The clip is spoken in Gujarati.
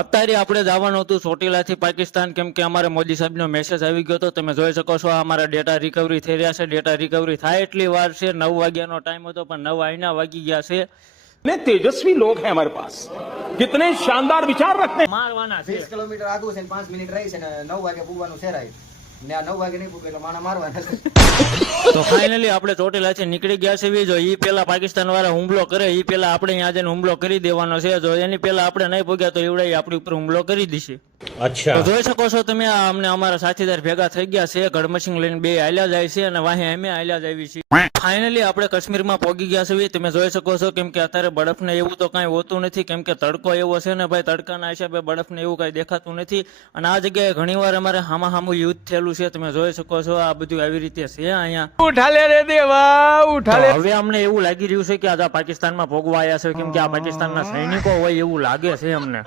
અત્યારે આપણે જવાનું હતું ચોટીલાથી પાકિસ્તાન, કેમ કે અમારે મોદી સાહેબનો મેસેજ આવી ગયો હતો. તમે જોઈ શકો છો અમારા ડેટા રિકવરી થઈ રહ્યા છે. ડેટા રિકવરી થાય એટલી વાર છે. 9 વાગ્યાનો ટાઈમ હતો પણ 9 આઈના વાગી ગયા છે. कितने तेजस्वी लोग हैं हमारे पास, कितने शानदार विचार रखते हैं। મારવાના છે. 20 કિલોમીટર આગળ છે ને 5 મિનિટ રહી છે ને 9 વાગે પૂગવાનું છે રાય ને આ 9 વાગે નહીં પૂગે એટલે માણા મારવાના છે. તો ફાઇનલી આપણે ચોટીલાથી નીકળી ગયા છે. જો ઈ પેલા પાકિસ્તાન વાળા હુમલો કરે ઈ પેલા આપણે અહીંયા જઈને હુમલો કરી દેવાનો છે. જો એની પેલા આપણે નહીં પૂગ્યા તો એવડાઈ આપણી ઉપર હુમલો કરી દીશે. अच्छा, તો જોઈ શકો છો તમે, અમને અમારા સાથીદાર ભેગા થઈ ગયા છે. ગઢમસિંગ લઈને બે હાલ્યા જાય છે અને વાહે અમે હાલ્યા જ આવી છીએ. ફાઇનલી આપણે કાશ્મીરમાં પહોંચી ગયા છે. તમે જોઈ શકો છો, કેમ કે અત્યારે બરફ ને એવું તો કઈ હોતું નથી, કેમ કે તડકો એવો છે ને ભાઈ, તડકાના હિસાબે બરફ ને એવું કઈ દેખાતું નથી. અને આ જગ્યાએ ઘણીવાર અમારે હામું યુદ્ધ થયેલું છે. તમે જોઈ શકો છો આ બધું આવી રીતે છે અહીંયા. उठा ले रे देवा, उठा ले। તો હવે અમને એવું લાગી રહ્યું છે કે આ પાકિસ્તાનમાં ભોગવા આવ્યા છે, કેમ કે આ પાકિસ્તાનના સૈનિકો હોય એવું લાગે છે અમને.